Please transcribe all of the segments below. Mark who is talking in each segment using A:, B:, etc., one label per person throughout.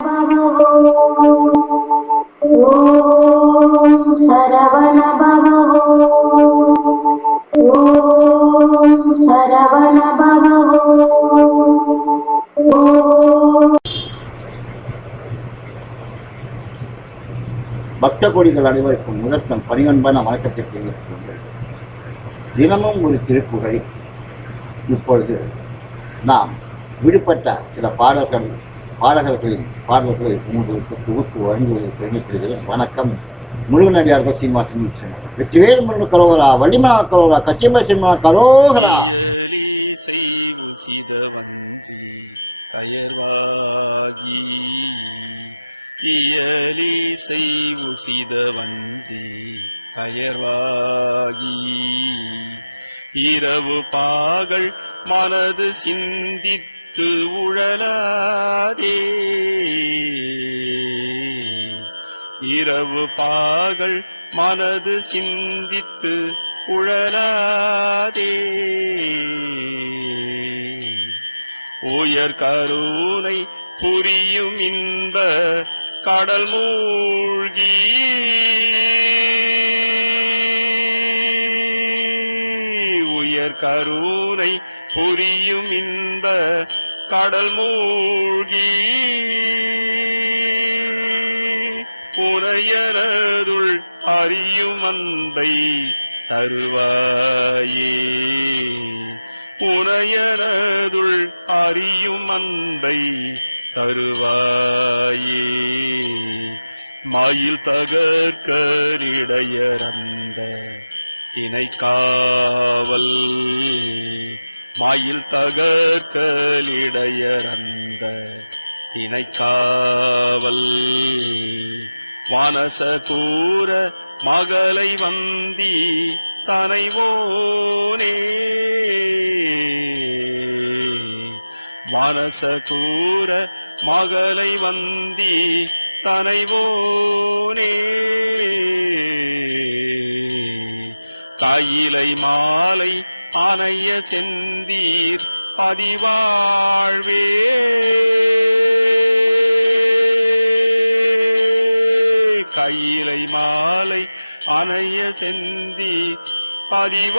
A: பக்த கோடிகள் அனைவருக்கும் முதற்கண் பணிவன்பான வணக்கத்தை தெரிவித்துக் தினமும் ஒரு திருப்புகழை இப்பொழுது நாம் விடுபட்ட சில பாடல்கள் பாடகர்களின் பாடல்களை உங்களுக்கு தொகுத்து வழங்குவதை பெருமைப்படுகிறேன் வணக்கம். முருகனடியார்கள் சீமாசன் விஸ்வநாதன். வெற்றிவேல் முருகன் கரோகரா வள்ளிமனா கரோகரா கச்சியம்பா சிம்மா கரோகரா.
B: வஞ்சி கயர்வாகி இயலி செய்வுசித வஞ்சி கயர்வாகி இரவு பாகள் மனது சிந்தித்து உழலாதே. இரவு பாகல் மனது சிந்தித்து உழலாதே. உயர் கருணை புரியும் இன்ப கடல் மூழ்கி. உயர் கருணை புரியும் இன்ப கடல் மூழ்கி உரையரருள் அறியும் அன்பை தருவாயே. உரையரருள் அறியும் அன்பை தருவாயே. மாயில் மயில் தகர்கலிடையரந்த காவல் மாயில் தகர்கலிடையறந்த தினைக்காவல் திணைக்காவல். வானசகூர மகளை வந்தி தனைவோனே. வானசகூர மகளை வந்தி தனைவோனே. கையிலை மாலை ஆனைய செந்தீர் பதிவாழ்வே. கையிலை மாலை அணைய செந்தி பதிவாழ்வே.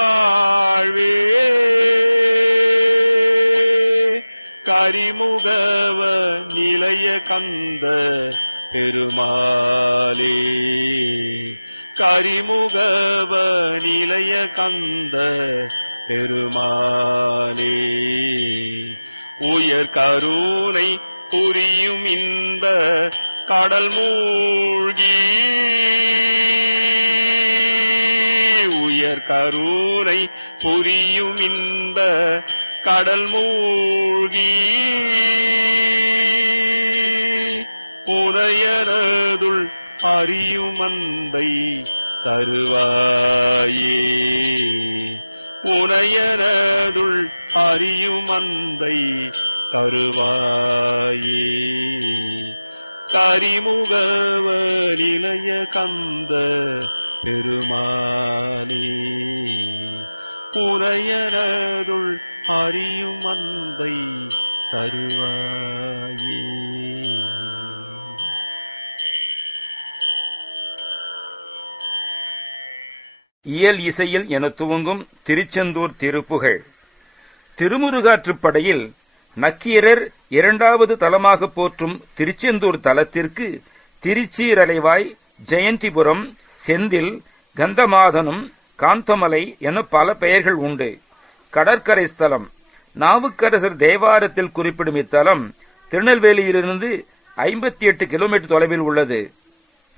B: கரிமுகவ நிலைய கந்த பெருமாளே. கரிமுகவ நிலைய கந்த பெருமானே உயர் கருணை புரியும் இந்த கடல் மூழ்கி உயர் கருணை புரியும் இந்த கடல் மூழ்கி உரையனதுள் அறியும் அன்பை தருவாயே. உனையனதுள் அறியுமந்தை தருவாயே. கரிமுகவ நிலைய கந்த பெருமானே உரையனருள் அறியுமந்தை தருவாயே.
C: இயல் இசையில் என துவங்கும் திருச்செந்தூர் திருப்புகழ் திருமுருகாற்றுப்படையில் நக்கீரர் இரண்டாவது தலமாக போற்றும் திருச்செந்தூர் தலத்திற்கு திருச்சீரலைவாய் ஜெயந்திபுரம் செந்தில் கந்தமாதனம் காந்தமலை என பல பெயர்கள் உண்டு. கடற்கரை ஸ்தலம். நாவுக்கரசர் தேவாரத்தில் குறிப்பிடும் இத்தலம் திருநெல்வேலியிலிருந்து ஐம்பத்தி எட்டு கிலோமீட்டர் தொலைவில் உள்ளது.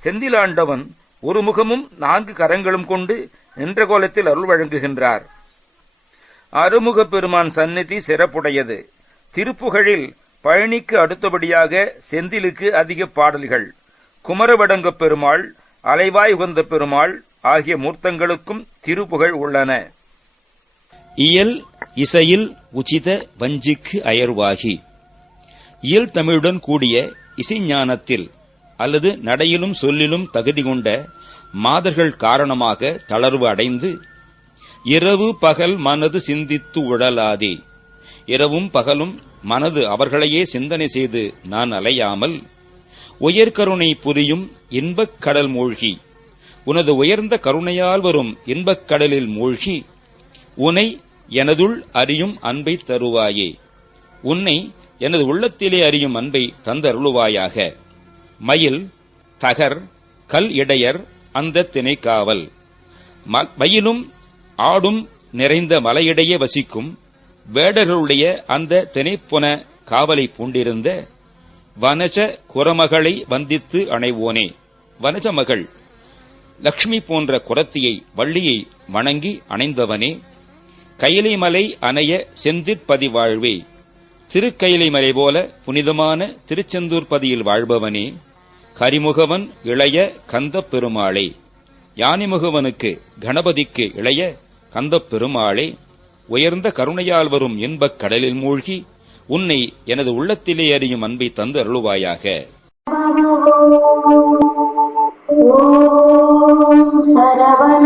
C: செந்திலாண்டவன் ஒரு முகமும் நான்கு கரங்களும் கொண்டு நின்ற கோலத்தில் அருள் வழங்குகின்றார். அருமுகப் பெருமான் சந்நிதி சிறப்புடையது. திருப்புகழில் பழனிக்கு அடுத்தபடியாக செந்திலுக்கு அதிக பாடல்கள். குமரவடங்கப் பெருமாள் அலைவாய் உகந்த பெருமாள் ஆகிய மூர்த்தங்களுக்கும் திருப்புகழ் உள்ளன.
D: இயல் இசையில் உச்சித வஞ்சிக்கு அயர்வாகி. இயல் தமிழுடன் கூடிய இசைஞானத்தில் அல்லது நடையிலும் சொல்லிலும் தகுதி கொண்ட மாதர்கள் காரணமாக தளர்வு அடைந்து இரவு பகல் மனது சிந்தித்து உழலாதே. இரவும் பகலும் மனது அவர்களையே சிந்தனை செய்து நான் அலையாமல் உயர்கருணை புரியும் இன்பக் கடல் மூழ்கி உனது உயர்ந்த கருணையால் வரும் இன்பக் கடலில் மூழ்கி உனை எனதுள் அறியும் அன்பை தருவாயே. உன்னை எனது உள்ளத்திலே அறியும் அன்பை தந்தருளுவாயாக. மயில் தகர் கல் இடையர் அந்த திணைக்காவல். ம- மயிலும் ஆடும் நிறைந்த மலையிடையே வசிக்கும் வேடர்களுடைய அந்த திணைப்புன காவலை பூண்டிருந்த வனஜ குரமகளை வந்தித்து அணைவோனே. வனஜ மகள் லக்ஷ்மி போன்ற குரத்தியை வள்ளியை வணங்கி அணைந்தவனே. கைலை மலை அணைய செந்திற்பதி வாழ்வே. திருக்கயிலைமலை போல புனிதமான திருச்செந்தூர் பதியில் வாழ்பவனே. கரிமுகவன் இளைய கந்த பெருமாளே யானிமுகவனுக்கு கணபதிக்கு இளைய கந்த பெருமாளே உயர்ந்த கருணையால் வரும் இன்பக் கடலில் மூழ்கி உன்னை எனது உள்ளத்திலே அறியும் அன்பை தந்து அருளுவாயாக.
E: சரவண